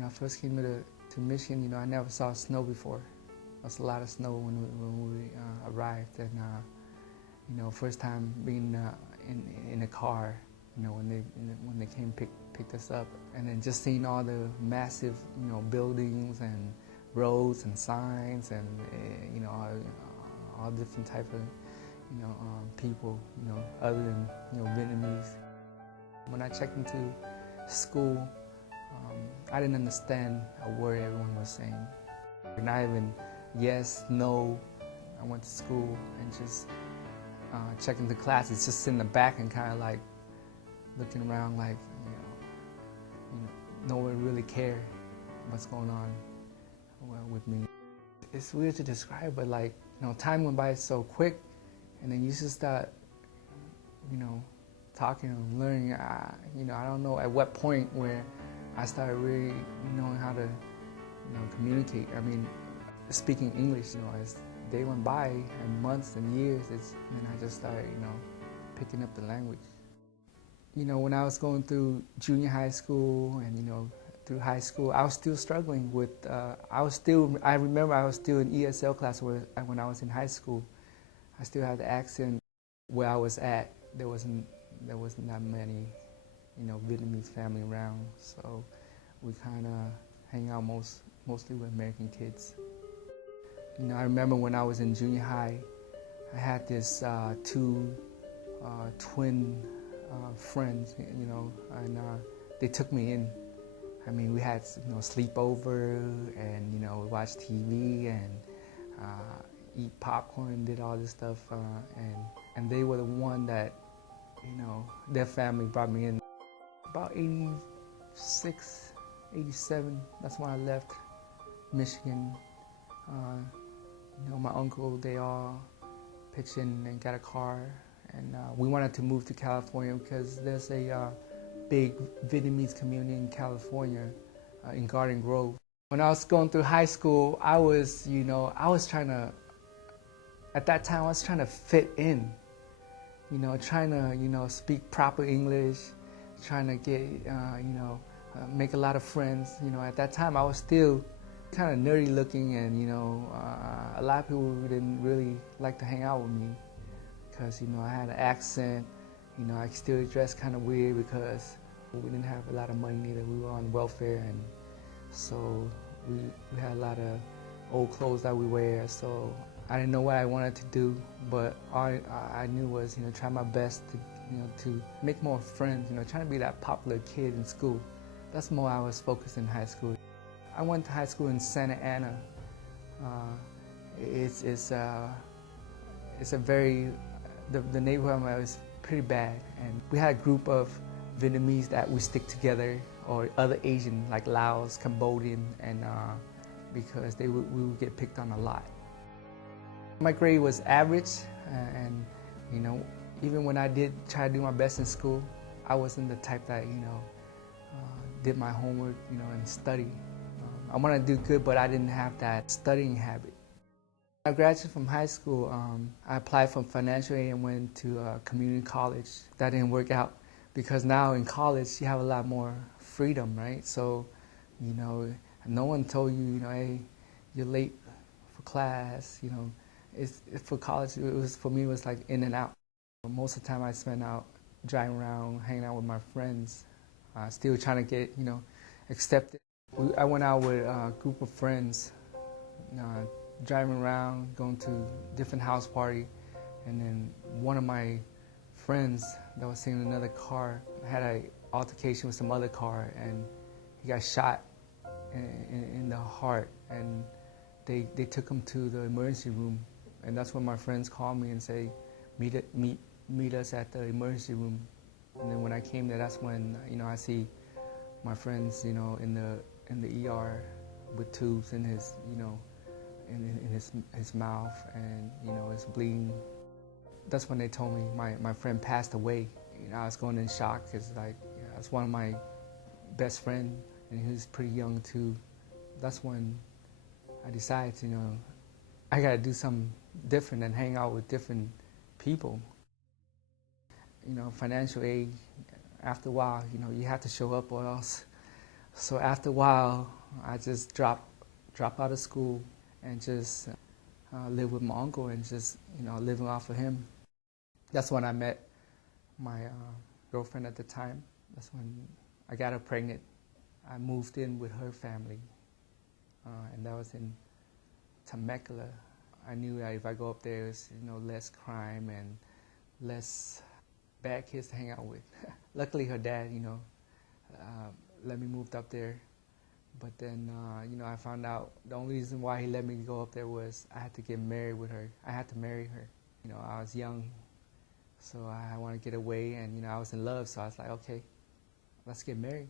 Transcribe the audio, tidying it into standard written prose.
When I first came to Michigan, you know, I never saw snow before. There was a lot of snow when we arrived, and you know, first time being in a car, you know, when they came picked us up, and then just seeing all the massive, you know, buildings and roads and signs and you know, all different type of, you know, people, you know, other than, you know, Vietnamese. When I checked into school, I didn't understand a word everyone was saying. Not even yes, no. I went to school and just checked into classes, just sit in the back and kind of like looking around, like, you know, no one really cared what's going on with me. It's weird to describe, but like, you know, time went by so quick, and then you just start, you know, talking and learning. You know, I don't know at what point where I started really knowing how to, you know, communicate. I mean, speaking English, you know, as day went by and months and years, then I just started, you know, picking up the language. You know, when I was going through junior high school and, you know, through high school, I was still struggling with, I remember I was still in ESL class when I was in high school. I still had the accent. Where I was at, there wasn't that many, you know, Vietnamese family around, so we kind of hang out mostly with American kids. You know, I remember when I was in junior high, I had this two twin friends, you know, and they took me in. I mean, we had, you know, sleepover, and, you know, we watched TV and eat popcorn, did all this stuff, and they were the one that, you know, their family brought me in. About 86, 87, that's when I left Michigan. You know, my uncle, they all pitched in and got a car, and we wanted to move to California because there's a big Vietnamese community in California, in Garden Grove. When I was going through high school, I was, you know, at that time I was trying to fit in, you know, trying to, you know, speak proper English, trying to get, you know, make a lot of friends. You know, at that time I was still kind of nerdy looking, and, you know, a lot of people didn't really like to hang out with me because, you know, I had an accent. You know, I still dressed kind of weird because we didn't have a lot of money neither. We were on welfare, and so we had a lot of old clothes that we wear. So I didn't know what I wanted to do, but all I knew was, you know, try my best to, you know, to make more friends. You know, trying to be that popular kid in school. That's more I was focused in high school. I went to high school in Santa Ana. It's a very, the neighborhood was pretty bad, and we had a group of Vietnamese that we stick together, or other Asian like Laos, Cambodian, and because we would get picked on a lot. My grade was average, and, you know, even when I did try to do my best in school, I wasn't the type that, you know, did my homework, you know, and study. I wanted to do good, but I didn't have that studying habit. I graduated from high school. I applied for financial aid and went to community college. That didn't work out because now in college you have a lot more freedom, right? So, you know, no one told you, you know, hey, you're late for class. You know, for college, for me it was like in and out. Most of the time I spent out driving around, hanging out with my friends, still trying to get, you know, accepted. I went out with a group of friends, driving around, going to different house party, and then one of my friends that was sitting in another car had an altercation with some other car, and he got shot in the heart, and they took him to the emergency room, and that's when my friends called me and say, meet us at the emergency room. And then when I came there, that's when, you know, I see my friends, you know, in the ER with tubes in his, you know, in his mouth, and, you know, it's bleeding. That's when they told me my friend passed away. You know, I was going in shock because, like, yeah, that's one of my best friends, and he was pretty young too. That's when I decided, you know, I got to do something different and hang out with different people. You know, financial aid, after a while, you know, you have to show up, or else So after a while, I just drop out of school and just live with my uncle and just living off of him. That's when I met my girlfriend at the time. That's when I got her pregnant. I moved in with her family, and that was in Temecula. I knew that if I go up there, it's less crime and less bad kids to hang out with. Luckily, her dad, let me move up there. But then, I found out the only reason why he let me go up there was I had to get married with her. I had to marry her. I was young, so I wanted to get away, and I was in love, so I was like, okay, let's get married.